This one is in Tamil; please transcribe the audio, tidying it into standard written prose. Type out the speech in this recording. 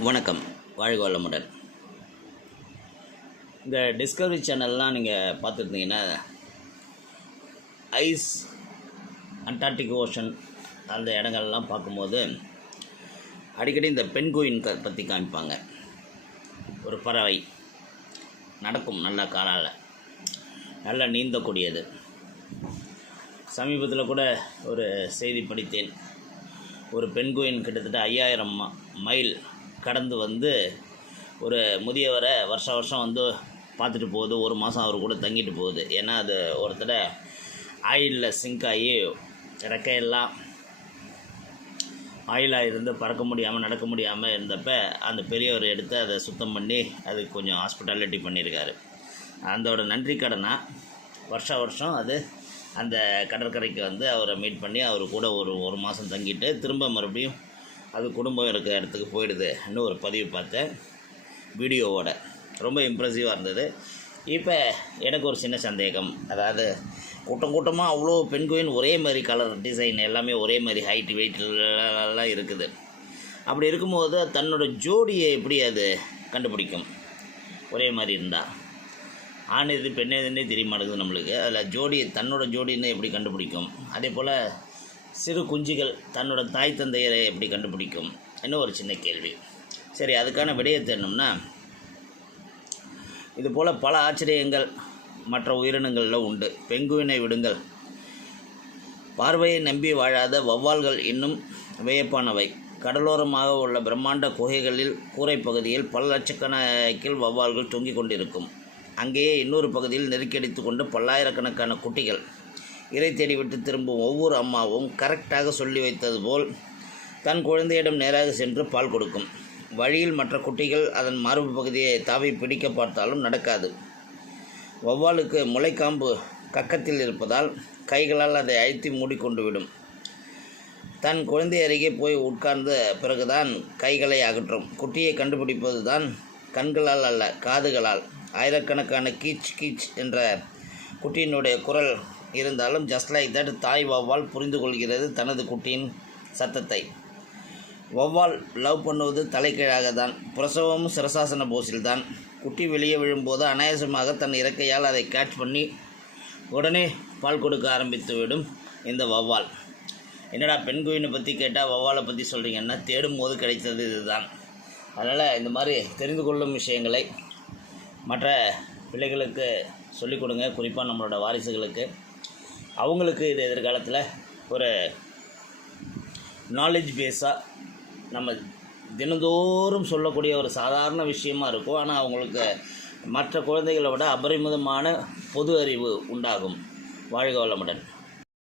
வணக்கம். வாழ்க வளமுடன். இந்த டிஸ்கவரி சேனல்லாம் நீங்கள் பார்த்துருந்தீங்கன்னா, ஐஸ், அண்டார்டிக் ஓஷன் அந்த இடங்கள்லாம் பார்க்கும்போது அடிக்கடி இந்த பென்குயின் பற்றி காமிப்பாங்க. ஒரு பறவை நடக்கும், நல்லா காலால் நல்லா நீந்தக்கூடியது. சமீபத்தில் கூட ஒரு செய்தி படித்தேன். ஒரு பென்குயின் கிட்டத்தட்ட 5000 மைல் கடந்து வந்து ஒரு முதியவரை வருஷம் வந்து பார்த்துட்டு போகுது. ஒரு மாதம் அவர் கூட தங்கிட்டு போகுது. ஏன்னா அது ஒருத்தர ஆயிலில் சிங்க் ஆகி ரெக்கையெல்லாம் ஆயிலாக இருந்து பறக்க முடியாமல் நடக்க முடியாமல் இருந்தப்போ அந்த பெரியவர் எடுத்து அதை சுத்தம் பண்ணி அதுக்கு கொஞ்சம் ஹாஸ்பிட்டாலிட்டி பண்ணியிருக்காரு. அதோட நன்றி கடனாக வருஷம் அது அந்த கடற்கரைக்கு வந்து அவரை மீட் பண்ணி அவர் கூட ஒரு மாதம் தங்கிட்டு திரும்ப மறுபடியும் அது குடும்பம் இருக்கிற இடத்துக்கு போயிடுது. இன்னும் ஒரு பதிவு பார்த்தேன் வீடியோவோட, ரொம்ப இம்ப்ரெசிவாக இருந்தது. இப்போ எனக்கு ஒரு சின்ன சந்தேகம், அதாவது கூட்டமாக அவ்வளோ பென்குயின் ஒரே மாதிரி கலர் டிசைன் எல்லாமே ஒரே மாதிரி ஹைட் வெயிட்லாம் இருக்குது. அப்படி இருக்கும்போது தன்னோட ஜோடியை எப்படி அது கண்டுபிடிக்கும்? ஒரே மாதிரி இருந்தால் ஆண் எது பெண் எதுன்னே தெரிய மாட்டேங்குது நம்மளுக்கு. அதில் ஜோடியை தன்னோட ஜோடின்னு எப்படி கண்டுபிடிக்கும்? அதே போல் சிறு குஞ்சுகள் தன்னோட தாய் தந்தையரை எப்படி கண்டுபிடிக்கும்? இன்னும் ஒரு சின்ன கேள்வி. சரி, அதுக்கான விடையை தேடணும்னா இது போல் பல ஆச்சரியங்கள் மற்ற உயிரினங்களில் உண்டு. பெங்குவினை விடுங்கள், பார்வையை நம்பி வாழாத வௌவால்கள் இன்னும் வியப்பானவை. கடலோரமாக உள்ள பிரம்மாண்ட குகைகளில் கூரை பகுதியில் பல லட்சக்கணக்கில் வௌவால்கள் தொங்கிக் கொண்டிருக்கும். அங்கேயே இன்னொரு பகுதியில் நெருக்கடித்து கொண்டு பல்லாயிரக்கணக்கான குட்டிகள். இறை தேடிவிட்டு திரும்பும் ஒவ்வொரு அம்மாவும் கரெக்டாக சொல்லி வைத்தது போல் தன் குழந்தையிடம் நேராக சென்று பால் கொடுக்கும். வழியில் மற்ற குட்டிகள் அதன் மார்பு பகுதியை தாவி பிடிக்க பார்த்தாலும் நடக்காது. வௌவாலுக்கு முளைக்காம்பு கக்கத்தில் இருப்பதால் கைகளால் அதை அழுத்தி மூடிக்கொண்டு விடும். தன் குழந்தை அருகே போய் உட்கார்ந்த பிறகுதான் கைகளை அகற்றும். குட்டியை கண்டுபிடிப்பது தான் கண்களால் அல்ல, காதுகளால். ஆயிரக்கணக்கான கீச் கீச் என்ற குட்டியினுடைய குரல் இருந்தாலும் ஜஸ்ட் லைக் தட் தாய் வௌவால் புரிந்து கொள்கிறது தனது குட்டியின் சத்தத்தை. வௌவால் லவ் பண்ணுவது தலைக்கீழாக தான். பிரசவமும் சிரசாசன போஸில் தான். குட்டி வெளியே விழும்போது அனாயாசமாக தன் இறக்கையால் அதை கேட்ச் பண்ணி உடனே பால் கொடுக்க ஆரம்பித்து விடும் இந்த வௌவால். என்னடா பென்குயினை பற்றி கேட்டால் வௌவாலை பற்றி சொல்கிறீங்கன்னா, தேடும் போது கிடைத்தது இதுதான். அதனால் இந்த மாதிரி தெரிந்து கொள்ளும் விஷயங்களை மற்ற பிள்ளைகளுக்கு சொல்லிக் கொடுங்க. குறிப்பாக நம்மளோட வாரிசுகளுக்கு, அவங்களுக்கு இது எதிர்காலத்தில் ஒரு நாலேஜ் பேஸாக நம்ம தினந்தோறும் சொல்லக்கூடிய ஒரு சாதாரண விஷயமா இருக்கும். ஆனால் அவங்களுக்கு மற்ற குழந்தைகளை விட அபரிமிதமான பொது அறிவு உண்டாகும். வாழ்க வளமுடன்.